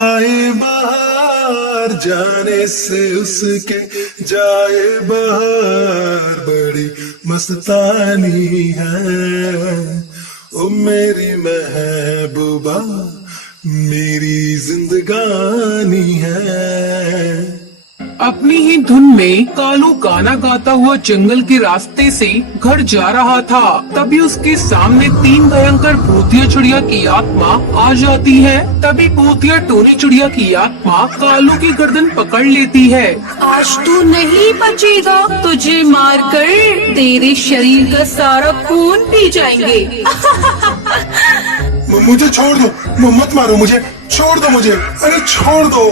आए बाहर जाने से उसके जाए बाहर बड़ी मस्तानी है। ओ मेरी महबूबा मेरी जिंदगानी है। अपनी ही धुन में कालू गाना गाता हुआ जंगल के रास्ते से घर जा रहा था। तभी उसके सामने तीन भयंकर भूतिया चिड़िया की आत्मा आ जाती है। तभी भूतिया टोनी चिड़िया की आत्मा कालू की गर्दन पकड़ लेती है। आज तू नहीं बचेगा, तुझे मारकर तेरे शरीर का सारा खून पी जाएंगे। मुझे छोड़ दो, मत मारो मुझे, छोड़ दो मुझे, अरे छोड़ दो।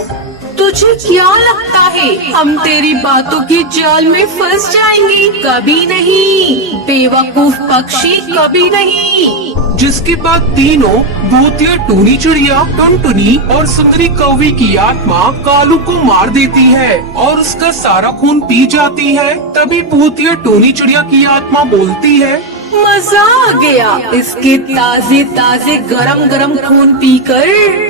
तुझे क्या लगता है हम तेरी बातों की जाल में फंस जाएंगे? कभी नहीं बेवकूफ पक्षी, कभी नहीं। जिसके बाद तीनों भूतिया टोनी चिड़िया, टुनटुनी और सुंदरी कौवी की आत्मा कालू को मार देती है और उसका सारा खून पी जाती है। तभी भूतिया टोनी चिड़िया की आत्मा बोलती है, मजा आ गया इसके ताजे ताजे गरम गरम खून पीकर।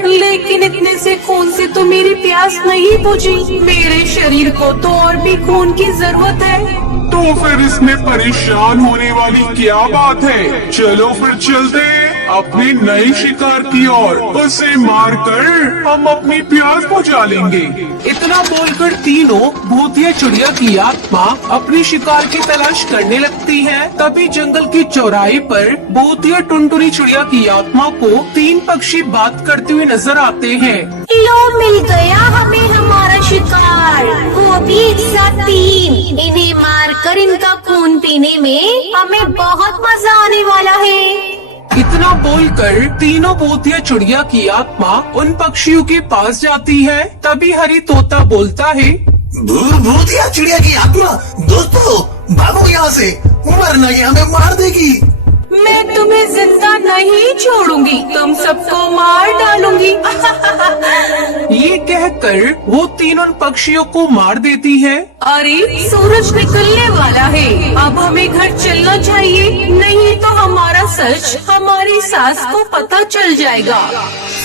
लेकिन इतने से खून से तो मेरी प्यास नहीं बुझी। मेरे शरीर को तो और भी खून की जरूरत है। तो फिर इसमें परेशान होने वाली क्या बात है? चलो फिर चलते हैं अपने नए शिकार की ओर। उसे मारकर हम अपनी प्यास बुझा लेंगे। इतना बोलकर तीनों भूतिया चिड़िया की आत्मा अपनी शिकार की तलाश करने लगती है। तभी जंगल के चौराहे पर भूतिया टुनटुनी चिड़िया की आत्मा को तीन पक्षी बात करते हुए नजर आते हैं। लो, मिल गया हमें हमारा शिकार, वो भी एक साथ तीन। इन्हें मारकर इनका खून पीने में हमें बहुत मजा आने वाला है। इतना बोलकर तीनों भूतिया चिड़िया की आत्मा उन पक्षियों के पास जाती है। तभी हरी तोता बोलता है, भूतिया चिड़िया की आत्मा, दोस्तों भागो यहाँ से, वरना ये हमें मार देगी। मैं तुम्हें जिंदा नहीं छोड़ूंगी, तुम सबको मार डालूंगी। ये कहकर वो तीनों पक्षियों को मार देती है। अरे सूरज निकलने वाला है, अब हमें घर चलना चाहिए, नहीं तो हमारा सच हमारी सास को पता चल जाएगा।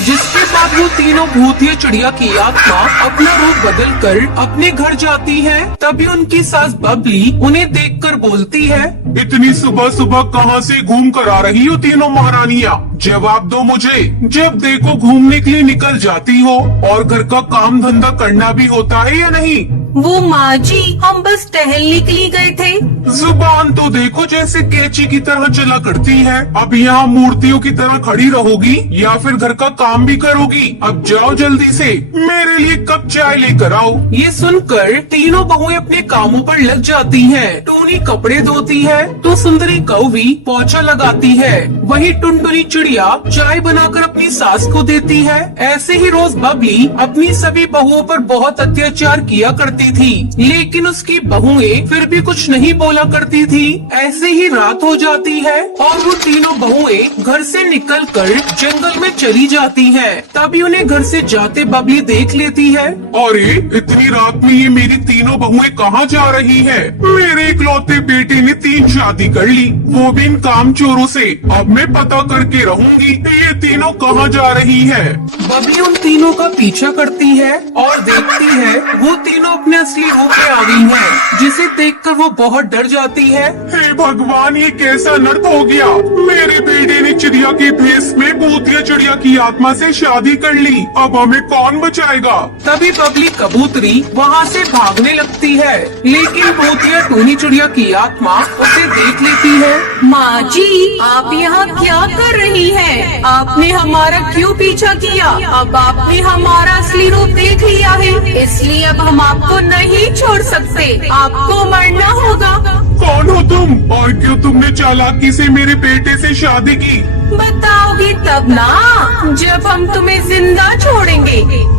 जिसके बाद वो तीनों भूतिया चिड़िया की आत्मा अपना रूप बदलकर अपने घर जाती है। तभी उनकी सास बबली उन्हें देखकर बोलती है, इतनी सुबह सुबह कहाँ से घूम कर आ रही हो तीनों महारानियाँ? जवाब दो मुझे। जब देखो घूमने के लिए निकल जाती हो, और घर का काम धंधा करना भी होता है या नहीं? वो माँ जी, हम बस टहलने के लिए गए थे। जुबान तो देखो जैसे कैंची की तरह चला करती है। अब यहाँ मूर्तियों की तरह खड़ी रहोगी या फिर घर का काम भी करोगी? अब जाओ जल्दी से, मेरे लिए कप चाय लेकर आओ। ये सुनकर तीनों बहुएं अपने कामों पर लग जाती हैं। टोनी कपड़े धोती है तो सुंदरी कौवी पोछा लगाती है। वहीं टुनटुनी चिड़िया चाय बनाकर अपनी सास को देती है। ऐसे ही रोज बबली अपनी सभी बहुओं पर बहुत अत्याचार किया करती थी, लेकिन उसकी बहुएं फिर भी कुछ नहीं बोला करती थी। ऐसे ही रात हो जाती है और वो तीनों बहुएं घर से निकलकर जंगल में चली जाती हैं। तभी उन्हें घर से जाते बबली देख लेती है। अरे इतनी रात में ये मेरी तीनों बहुएं कहाँ जा रही हैं? मेरे इकलौते बेटे ने 3 शादी कर ली, वो भी इन काम चोरों से। अब मैं पता करके रहूंगी ये तीनों कहाँ जा रही है। बबली उन तीनों का पीछा करती है और देखती है वो तीनों अपने असली रूप में आ गई हैं, जिसे देखकर वो बहुत डर जाती है। हे भगवान, ये कैसा नर्क हो गया? मेरे बेटे ने चिड़िया के भेष में भूतिया चिड़िया की आत्मा से शादी कर ली, अब हमें कौन बचाएगा? तभी बबली कबूतरी वहाँ से भागने लगती है, लेकिन भूतिया टोनी चिड़िया की आत्मा उसे देख लेती है। माँ जी, आप यहाँ क्या कर रही हैं? आपने हमारा क्यों पीछा किया? अब आपने हमारा असली रूप देख लिया है, इसलिए अब हम आपको नहीं छोड़ सकते, आपको मरना होगा। कौन हो तुम और क्यों तुमने चालाकी से मेरे बेटे से शादी की? बताओगी तब ना, जब हम तुम्हें जिंदा छोड़ेंगे।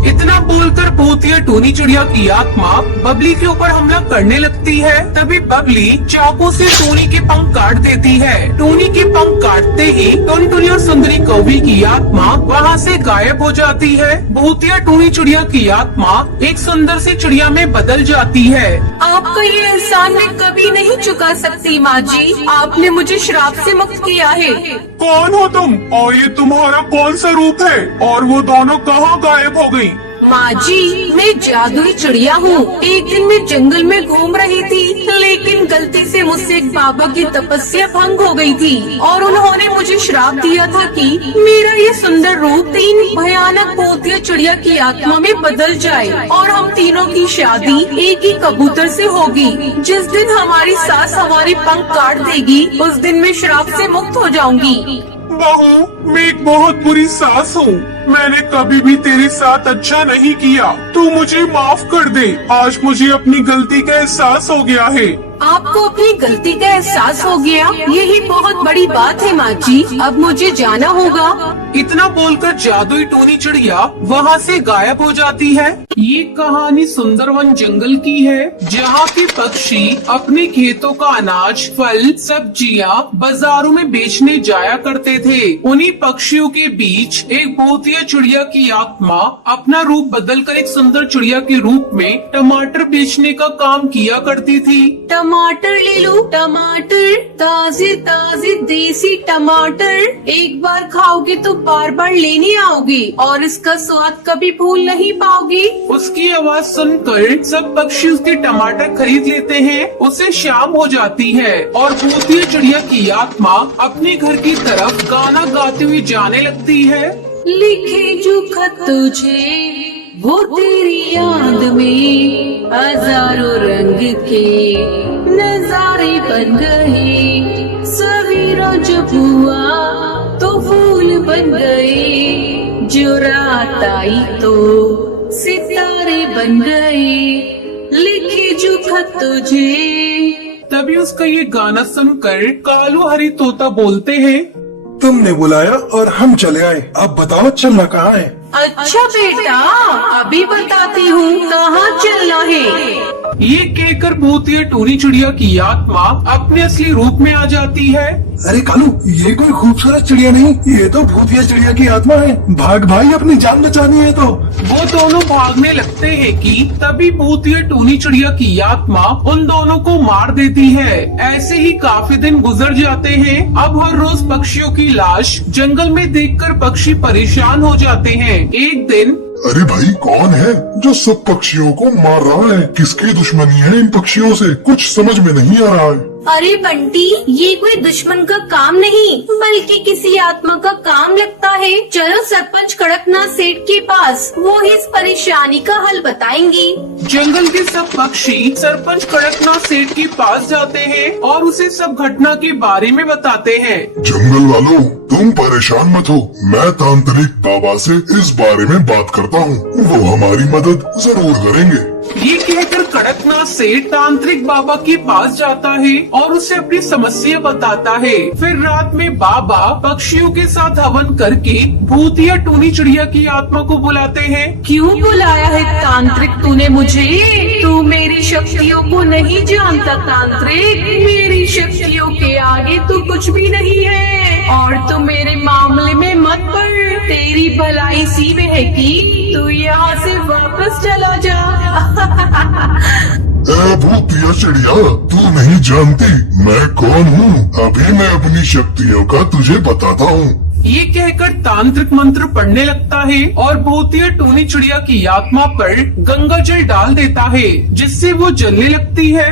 इतना बोलकर भूतिया टोनी चिड़िया की आत्मा बबली के ऊपर हमला करने लगती है। तभी बबली चाकू से टोनी के पंख काट देती है। टोनी के पंख काटते ही टुनटुनी और सुंदरी कौवी की आत्मा वहाँ से गायब हो जाती है। भूतिया टोनी चिड़िया की आत्मा एक सुंदर सी चिड़िया में बदल जाती है। आपका ये एहसान मैं कभी नहीं चुका सकती माँ जी, आपने मुझे श्राप से मुक्त किया है। कौन हो तुम? और ये तुम्हारा कौन सा रूप है? और वो दोनों कहाँ गायब हो गई? माँ जी, मैं जादुई चिड़िया हूँ। एक दिन मैं जंगल में घूम रही थी, लेकिन गलती से मुझसे एक बाबा की तपस्या भंग हो गई थी और उन्होंने मुझे श्राप दिया था कि मेरा ये सुंदर रूप 3 भयानक भूतिया चिड़िया की आत्मा में बदल जाए और हम तीनों की शादी एक ही कबूतर से होगी। जिस दिन हमारी सास हमारी पंख काट देगी, उस दिन मैं श्राप से मुक्त हो जाऊंगी। बहू, मैं एक बहुत बुरी सास हूँ। मैंने कभी भी तेरे साथ अच्छा नहीं किया। तू मुझे माफ कर दे। आज मुझे अपनी गलती का एहसास हो गया है। आपको अपनी गलती का एहसास हो गया, यही बहुत बड़ी बात है माँ जी। अब मुझे जाना होगा। इतना बोलकर जादुई टूनी चिड़िया वहाँ से गायब हो जाती है। ये कहानी सुंदरवन जंगल की है, जहाँ के पक्षी अपने खेतों का अनाज, फल, सब्जियाँ बाजारों में बेचने जाया करते थे। उन्हीं पक्षियों के बीच एक भूतिया चिड़िया की आत्मा अपना रूप बदलकर एक सुंदर चिड़िया के रूप में टमाटर बेचने का काम किया करती थी। टमाटर ले लो, टमाटर, ताजे ताजे देसी टमाटर। एक बार खाओगे तो बार बार लेने आओगे और इसका स्वाद कभी भूल नहीं पाओगे। उसकी आवाज सुनकर सब पक्षी उसके टमाटर खरीद लेते हैं। उसे शाम हो जाती है और भूतिया चिड़िया की आत्मा अपने घर की तरफ गाना गाते हुए जाने लगती है। लिखे जो खत तुझे वो तेरी याद में हजारों रंग के नजारे बन गए। सवेरा जब हुआ तो फूल बन गए, जो रात आई तो सितारे बन गए। लिखे जो खत तुझे। तभी उसका ये गाना सुनकर कालू हरी तोता बोलते हैं, तुमने बुलाया और हम चले आए। अब बताओ चलना कहाँ है? अच्छा बेटा, अभी बताती हूँ कहाँ चलना है। ये कहकर भूतिया टूनी चिड़िया की आत्मा अपने असली रूप में आ जाती है। अरे कालू, ये कोई खूबसूरत चिड़िया नहीं, ये तो भूतिया चिड़िया की आत्मा है। भाग भाई, अपनी जान बचानी है तो। वो दोनों भागने लगते हैं कि तभी भूतिया टूनी चिड़िया की आत्मा उन दोनों को मार देती है। ऐसे ही काफी दिन गुजर जाते हैं। अब हर रोज पक्षियों की लाश जंगल में देखकर पक्षी परेशान हो जाते हैं। एक दिन, अरे भाई, कौन है जो सब पक्षियों को मार रहा है? किसकी दुश्मनी है इन पक्षियों से? कुछ समझ में नहीं आ रहा है। अरे बंटी, ये कोई दुश्मन का काम नहीं बल्कि किसी आत्मा का काम लगता है। चलो सरपंच कड़कनाथ सेठ के पास, वो ही इस परेशानी का हल बताएंगे। जंगल के सब पक्षी सरपंच कड़कनाथ सेठ के पास जाते हैं और उसे सब घटना के बारे में बताते हैं। जंगल वालों, तुम परेशान मत हो। मैं तांत्रिक बाबा से इस बारे में बात करता हूँ, वो हमारी मदद जरूर करेंगे। ये कहकर कड़कनाथ सेठ तांत्रिक बाबा के पास जाता है और उसे अपनी समस्या बताता है। फिर रात में बाबा पक्षियों के साथ हवन करके भूतिया टूनी चिड़िया की आत्मा को बुलाते हैं। क्यों बुलाया है तांत्रिक तूने मुझे? तू मेरी शक्तियों को नहीं जानता तांत्रिक। मेरी शक्तियों के आगे तू कुछ भी नहीं है और तू मेरे मामले में मत पड़। तेरी भलाई सी में है कि तू यहाँ से वापस चला जा। ए भूतिया चिड़िया, तू नहीं जानती मैं कौन हूँ। अभी मैं अपनी शक्तियों का तुझे बताता हूँ। ये कहकर तांत्रिक मंत्र पढ़ने लगता है और भूतिया टूनी चिड़िया की आत्मा पर गंगा जल डाल देता है, जिससे वो जलने लगती है।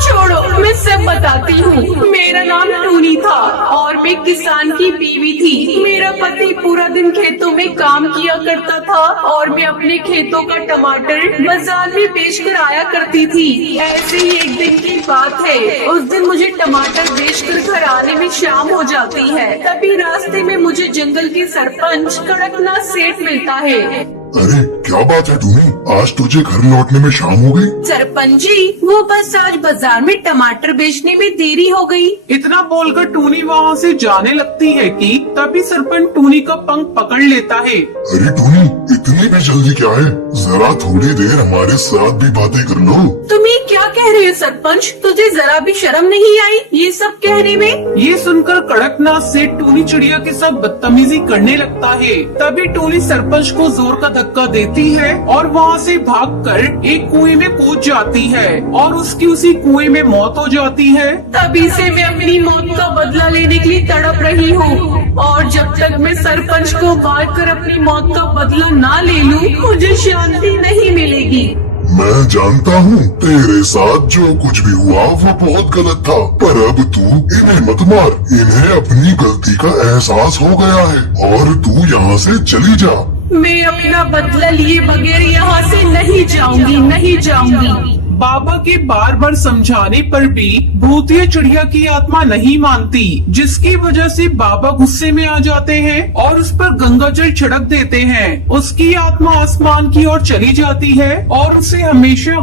छोड़ो, मैं सब बताती हूँ। मेरा नाम टूनी था और मैं किसान की बीवी थी। मेरा पति पूरा दिन खेतों में काम किया करता था और मैं अपने खेतों का टमाटर बाजार में बेच कर आया करती थी। ऐसे ही एक दिन की बात है, उस दिन मुझे टमाटर बेच कर घर आने में शाम हो जाती है। तभी रास्ते में मुझे जंगल के सरपंच कड़कनाथ सेठ मिलता है। अरे क्या बात है टूनी, आज तुझे घर लौटने में शाम हो गई? सरपंच जी, वो बस आज बाजार में टमाटर बेचने में देरी हो गई। इतना बोलकर टूनी वहाँ से जाने लगती है कि तभी सरपंच टूनी का पंख पकड़ लेता है। अरे टूनी, इतनी भी जल्दी क्या है? जरा थोड़ी देर हमारे साथ भी बातें कर लो। तुम ये क्या कह रहे हो सरपंच? तुझे जरा भी शर्म नहीं आई ये सब कहने में? ये सुनकर कड़कनाथ सेठ टूनी चिड़िया के साथ बदतमीजी करने लगता है। तभी टूनी सरपंच को जोर का धक्का देती है और वहाँ से भागकर एक कुएं में कूद जाती है और उसकी उसी कुएं में मौत हो जाती है। तभी से मैं अपनी मौत का बदला लेने के लिए तड़प रही हूँ और जब तक मैं सरपंच को मारकर अपनी मौत का बदला ना ले लूँ, मुझे शांति नहीं मिलेगी। मैं जानता हूँ तेरे साथ जो कुछ भी हुआ वो बहुत गलत था, पर अब तू इन्हें मत मार। इन्हें अपनी गलती का एहसास हो गया है और तू यहाँ से चली जा। मैं अपना बदला लिए बगैर यहाँ से नहीं जाऊंगी, नहीं जाऊंगी। बाबा के बार बार समझाने पर भी भूतिया चिड़िया की आत्मा नहीं मानती, जिसकी वजह से बाबा गुस्से में आ जाते हैं और उस पर गंगाजल छिड़क देते हैं। उसकी आत्मा आसमान की ओर चली जाती है और उसे हमेशा हमेशा